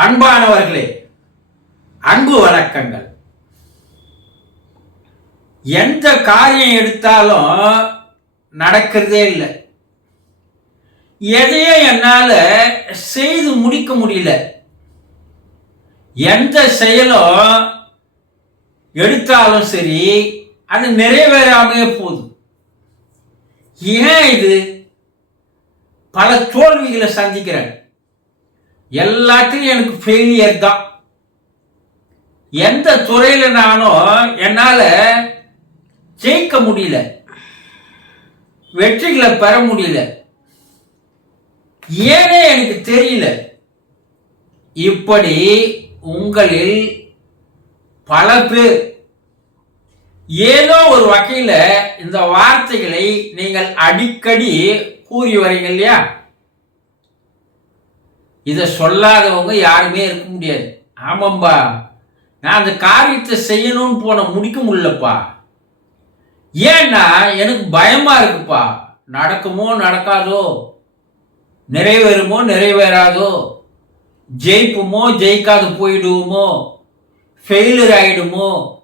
அன்பானவர்களே அன்பு வணக்கங்கள். எந்த காரியம் எடுத்தாலும் நடக்கிறதே இல்லை. எதையும் என்னால் செய்து முடிக்க முடியல. எந்த செயலும் எடுத்தாலும் சரி அது நிறைவேறாமே போதும். ஏன் இது? பல தோல்விகளை சந்திக்கிறேன். எல்லாத்துலையும் எனக்கு ஃபெயிலியர் தான். எந்த துறையில் நானும் என்னால் ஜெயிக்க முடியல. வெற்றிகளை பெற முடியல. ஏனே எனக்கு தெரியல. இப்படி உங்களில் பல பேர் ஏதோ ஒரு வகையில் இந்த வார்த்தைகளை நீங்கள் அடிக்கடி கூறி வரீங்க இல்லையா? இதை சொல்லாதவங்க யாருமே இருக்க முடியாது. ஆமாம்பா. நான் அந்த காரியத்தை செய்யணும்னு போன முடிக்க முடியலப்பா ஏன்னா எனக்கு பயமா இருக்குப்பா. நடக்குமோ நடக்காதோ நிறைவேறுமோ நிறைவேறாதோ ஜெயிப்புமோ ஜெயிக்காது போயிடுவோமோ ஃபெயிலியர் ஆயிடுமோ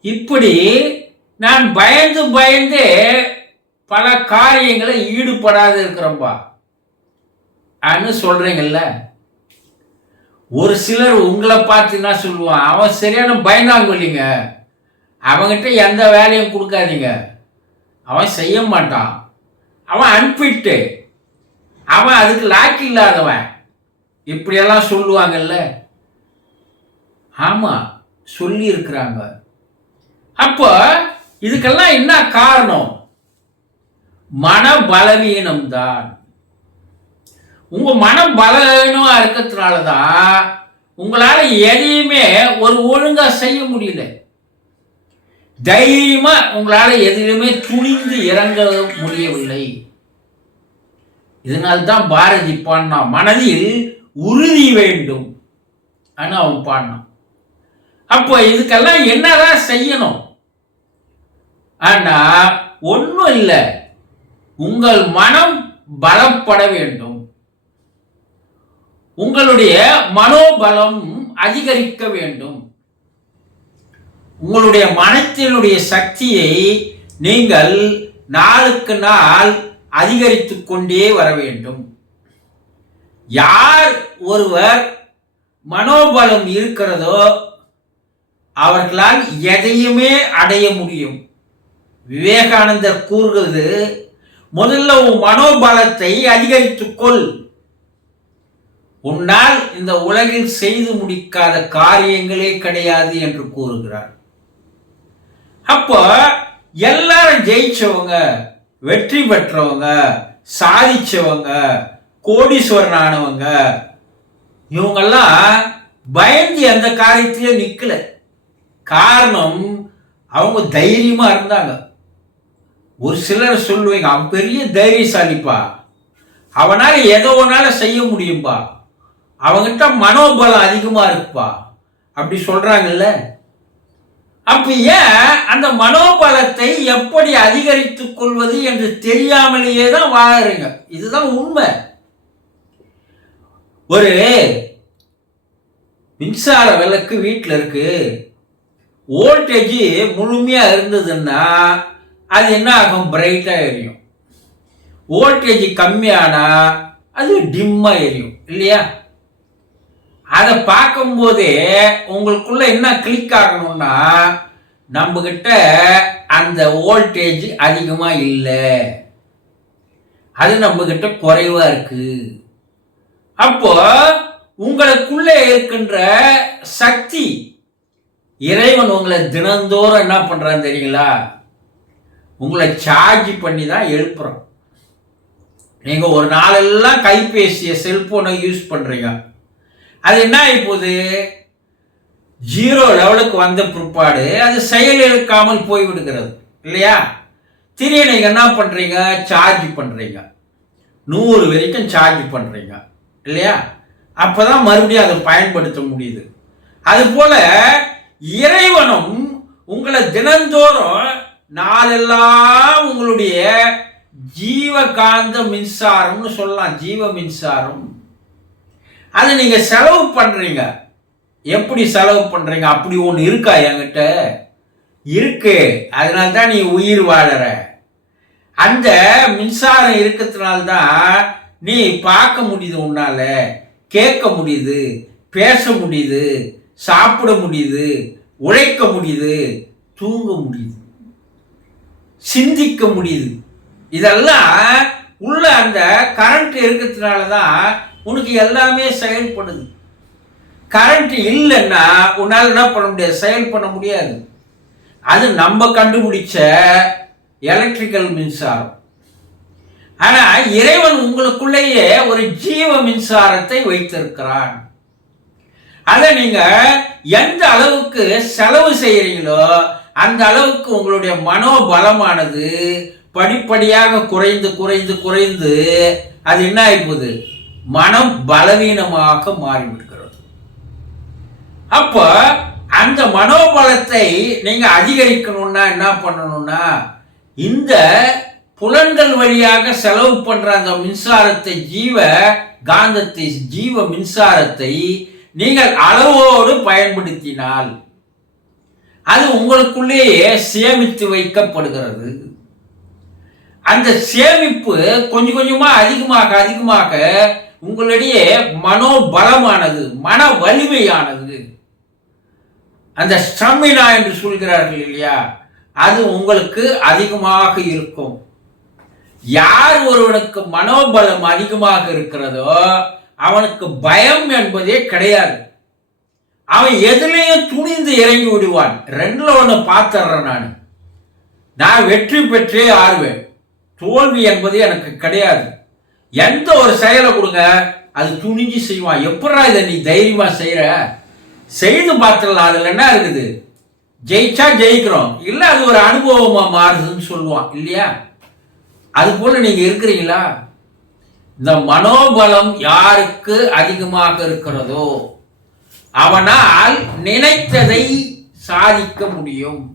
இப்படி நான் பயந்து பயந்து பல காரியங்களை ஈடுபடாது இருக்கிறேன்பா. அனு சொல்றீங்கல்ல ஒரு சிலர் உங்களை பார்த்து என்ன சொல்லுவான் அவன் சரியான பயந்தாங்கொல்லிங்க அவன்கிட்ட எந்த வேலையும் கொடுக்காதீங்க. அவன் செய்ய மாட்டான். அவன் அன்பிட்டு அவன் அதுக்கு லாக்கி இல்லாதவன். இப்படியெல்லாம் சொல்லுவாங்கல்ல. ஆமாம் சொல்லி இருக்கிறாங்க அப்போ இதுக்கெல்லாம் என்ன காரணம்? மன பலவீனம்தான் உங்கள் மனம் பலவீனமாக இருக்கிறதுனால தான் உங்களால் எதையுமே ஒரு ஒழுங்காக செய்ய முடியல. தைரியமாக உங்களால் எதிலுமே துணிந்து இறங்க முடியவில்லை. இதனால்தான் பாரதி பாடினான் மனதில் உறுதி வேண்டும். ஆனால் அவன் பாடினான் அப்போ இதுக்கெல்லாம் என்னதான் செய்யணும்? ஆனால் ஒன்றும் இல்லை. உங்கள் மனம் பலப்பட வேண்டும். உங்களுடைய மனோபலம் அதிகரிக்க வேண்டும். உங்களுடைய மனத்தினுடைய சக்தியை நீங்கள் நாளுக்கு நாள் அதிகரித்து கொண்டே வர வேண்டும். யார் ஒருவர் மனோபலம் இருக்கிறதோ அவர்களால் எதையுமே அடைய முடியும். விவேகானந்தர் கூறுகிறது முதல்ல உன் மனோபலத்தை அதிகரித்துக்கொள் உன்னால் இந்த உலகில் செய்து முடிக்காத காரியங்களே கிடையாது என்று கூறுகிறார். அப்போ எல்லாரும் ஜெயிச்சவங்க வெற்றி பெற்றவங்க சாதிச்சவங்க கோடீஸ்வரன் ஆனவங்க இவங்கெல்லாம் பயந்து எந்த காரியத்திலையும் நிற்கல காரணம் அவங்க தைரியமாக இருந்தாங்க. ஒரு சிலர் சொல்லுவீங்க அவன் பெரிய தைரியசாலிப்பா. அவனால் எதோ ஒன்றால செய்ய முடியும்பா. அவங்கிட்ட மனோபலம் அதிகமா இருக்குப்பா அப்படி சொல்றாங்கல்ல? அப்ப ஏன் அந்த மனோபலத்தை எப்படி அதிகரித்துக் கொள்வது என்று தெரியாமலேயே தான் வாழறீங்க? இதுதான் உண்மை. ஒரு மின்சார விளக்கு வீட்டில் இருக்கு. வோல்டேஜ் முழுமையா இருந்ததுன்னா அது என்ன ஆகும்? பிரைட்டா எரியும். வோல்டேஜ் கம்மியானா அது டிம்மா எரியும். இல்லையா? அதை பார்க்கும்போதே உங்களுக்குள்ள என்ன கிளிக் ஆகணும்னா நம்ம அந்த வோல்டேஜ் அதிகமா இல்லை. அது நம்ம கிட்ட குறைவா இருக்கு. அப்போ உங்களுக்குள்ளே இருக்கின்ற சக்தி இறைவன் உங்களை தினந்தோறும் என்ன பண்றான்னு தெரியுங்களா? உங்களை சார்ஜ் பண்ணி தான் எழுப்புறோம் நீங்க ஒரு நாளெல்லாம் கைபேசியை செல்போனை யூஸ் பண்றீங்க. அது என்ன ஆகிப்போகுது ஜீரோ லெவலுக்கு வந்த பிற்பாடு அது செயல் இழுக்காமல் போய்விடுகிறது இல்லையா? திடீர்னு நீங்கள் என்ன பண்ணுறீங்க சார்ஜ் பண்ணுறீங்க நூறு வரைக்கும் சார்ஜ் பண்ணுறீங்க இல்லையா? அப்போ தான் மறுபடியும் அதை பயன்படுத்த முடியுது. அதுபோல் இறைவனும் உங்களை தினந்தோறும் நாளெல்லாம் உங்களுடைய ஜீவகாந்த மின்சாரம்னு சொல்லலாம். ஜீவ மின்சாரம் அதை நீங்கள் செலவு பண்ணுறீங்க எப்படி செலவு பண்ணுறீங்க அப்படி ஒன்று இருக்கா என்கிட்ட? இருக்கு. அதனால தான் நீ உயிர் வாழற. அந்த மின்சாரம் இருக்கிறதுனால்தான் நீ பார்க்க முடியுது உன்னால் கேட்க முடியுது பேச முடியுது சாப்பிட முடியுது உழைக்க முடியுது தூங்க முடியுது சிந்திக்க முடியுது. இதெல்லாம் உள்ள அந்த கரண்ட் இருக்கிறதுனால தான் உனக்கு எல்லாமே செயல்படுது. கரண்ட் இல்லைன்னா உன்னால் என்ன பண்ண முடியாது? செயல் பண்ண முடியாது. அது நம்ம கண்டுபிடிச்ச எலக்ட்ரிக்கல் மின்சாரம். ஆனால் இறைவன் உங்களுக்குள்ளேயே ஒரு ஜீவ மின்சாரத்தை வைத்திருக்கிறான். அதை நீங்கள் எந்த அளவுக்கு செலவு செய்கிறீங்களோ அந்த அளவுக்கு உங்களுடைய மனோபலமானது படிப்படியாக குறைந்து குறைந்து குறைந்து அது என்ன ஆகிப்போகுது மனம் பலவீனமாக மாறிவிடுகிறது. அப்போ அந்த மனோபலத்தை நீங்க அதிகரிக்கணும்னா என்ன பண்ணணும்னா இந்த புலன்கள் வழியாக செலவு பண்ற அந்த மின்சாரத்தை ஜீவ காந்தத்தை ஜீவ மின்சாரத்தை நீங்கள் அளவோடு பயன்படுத்தினால் அது உங்களுக்குள்ளேயே சேமித்து வைக்கப்படுகிறது. அந்த சேமிப்பு கொஞ்சம் கொஞ்சமாக அதிகமாக அதிகமாக உங்களிடையே மனோபலமானது மன வலிமையானது. அந்த ஸ்டமினா என்று சொல்கிறார்கள் இல்லையா? அது உங்களுக்கு அதிகமாக இருக்கும். யார் ஒருவனுக்கு மனோபலம் அதிகமாக இருக்கிறதோ அவனுக்கு பயம் என்பதே கிடையாது. அவன் எதுலேயும் துணிந்து இறங்கி விடுவான். ரெண்டுல ஒன்று பார்த்துட்றேன் நான். நான் வெற்றி பெற்றே ஆறுவேன். தோல்வி என்பது எனக்கு கிடையாது. எந்த ஒரு செயலை கொடுங்க அது துணிஞ்சு செய்வான். எப்படா இதை நீ தைரியமாக செய்கிற செய்து பார்த்துடலாம் அதில் என்ன இருக்குது? ஜெயிச்சா ஜெயிக்கிறோம். இல்லை அது ஒரு அனுபவமாக மாறுதுன்னு சொல்லுவான். இல்லையா? அது போல நீங்கள் இருக்கிறீங்களா? இந்த மனோபலம் யாருக்கு அதிகமாக இருக்கிறதோ அவனால் நினைத்ததை சாதிக்க முடியும்.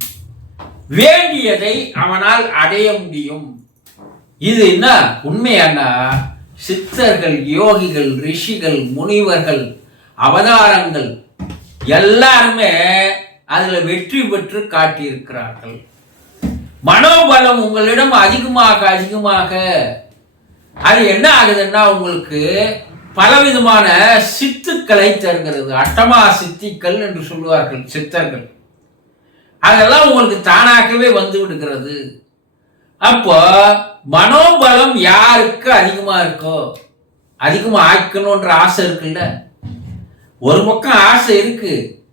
வேண்டியதை அவனால் அடைய முடியும். இது என்ன? உண்மையானா? சித்தர்கள் யோகிகள் ரிஷிகள் முனிவர்கள் அவதாரங்கள் எல்லாருமே அதில் வெற்றி பெற்று காட்டியிருக்கிறார்கள். மனோபலம் உங்களிடம் அதிகமாக அதிகமாக. அது என்ன ஆகுதுன்னா உங்களுக்கு பலவிதமான சித்துக்களை தருகிறது. அட்டமா சித்திக்கள் என்று சொல்லுவார்கள் சித்தர்கள். அதெல்லாம் உங்களுக்கு தானாகவே வந்து விடுகிறது. அப்போ மனோபலம் யாருக்கு அதிகமா இருக்கோ அதிகமா ஆக்கணுன்ற ஆசை இருக்குல்ல? ஒரு பக்கம் ஆசை இருக்கு.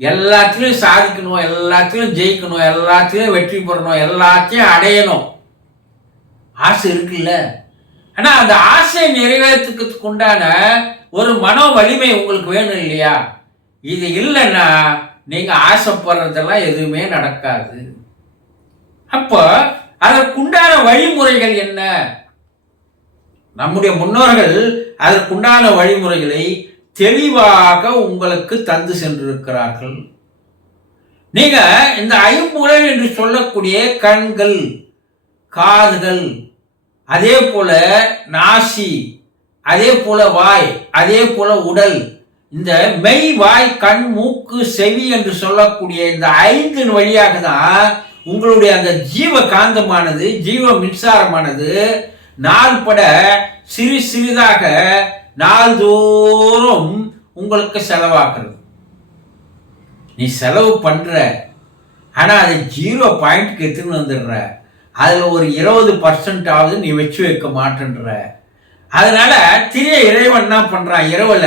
எல்லாத்துலயும் சாதிக்கணும் எல்லாத்துலேயும் ஜெயிக்கணும் எல்லாத்துலேயும் வெற்றி பெறணும் எல்லாத்தையும் அடையணும். ஆசை இருக்குல்ல? ஆனா அந்த ஆசையை நிறைவேற்றுக்கிறதுக்கு உண்டான ஒரு மனோ வலிமை உங்களுக்கு வேணும் இல்லையா? இது இல்லைன்னா நீங்க ஆசைப்படுறதெல்லாம் எதுவுமே நடக்காது. அப்போ அதற்குண்டான வழிமுறைகள் என்ன? நம்முடைய முன்னோர்கள் அதற்குண்டான வழிமுறைகளை தெளிவாக உங்களுக்கு தந்து சென்றிருக்கிறார்கள். நீங்க இந்த ஐம்புலன் என்று சொல்லக்கூடிய கண்கள் காதுகள் அதே போல நாசி அதே போல வாய் அதே போல உடல் இந்த மெய் வாய் கண் மூக்கு செவி என்று சொல்லக்கூடிய இந்த ஐந்தின் வழியாக தான் உங்களுடைய அந்த ஜீவ காந்தமானது ஜீவ மின்சாரமானது நாள்பட சிறு சிறிதாக நாள்தோறும் உங்களுக்கு செலவாக்குறது நீ செலவு பண்ற ஆனால் அதை ஜீரோ பாயிண்ட்க்கு எடுத்துன்னு வந்துடுற. அதில் ஒரு இருபது பர்சன்ட் ஆகுது நீ வச்சு வைக்க மாட்டேன்ற. அதனால திரிய இறைவன் என்ன பண்ணுறான் இரவில்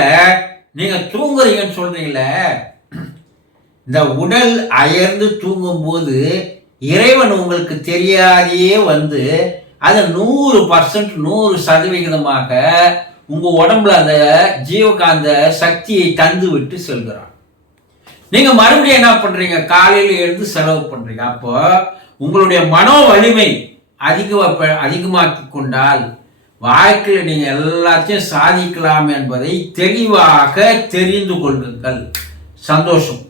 நீங்கள் தூங்குறீங்கன்னு சொல்றீங்களே. இந்த உடல் அயர்ந்து தூங்கும்போது இறைவன் உங்களுக்கு தெரியாதையே வந்து அதை நூறு பர்சன்ட் நூறு சதவிகிதமாக உங்க உடம்புல அந்த ஜீவகாந்த சக்தியை தந்து விட்டு செல்கிறான். நீங்க மறுபடியும் என்ன பண்றீங்க? காலையில் எழுந்து செலவு பண்றீங்க. அப்போ உங்களுடைய மனோ வலிமை அதிக அதிகமாக்கி கொண்டால் வாழ்க்கையில் நீங்க எல்லாத்தையும் சாதிக்கலாம் என்பதை தெளிவாக தெரிந்து கொள்ளுங்கள். சந்தோஷம்.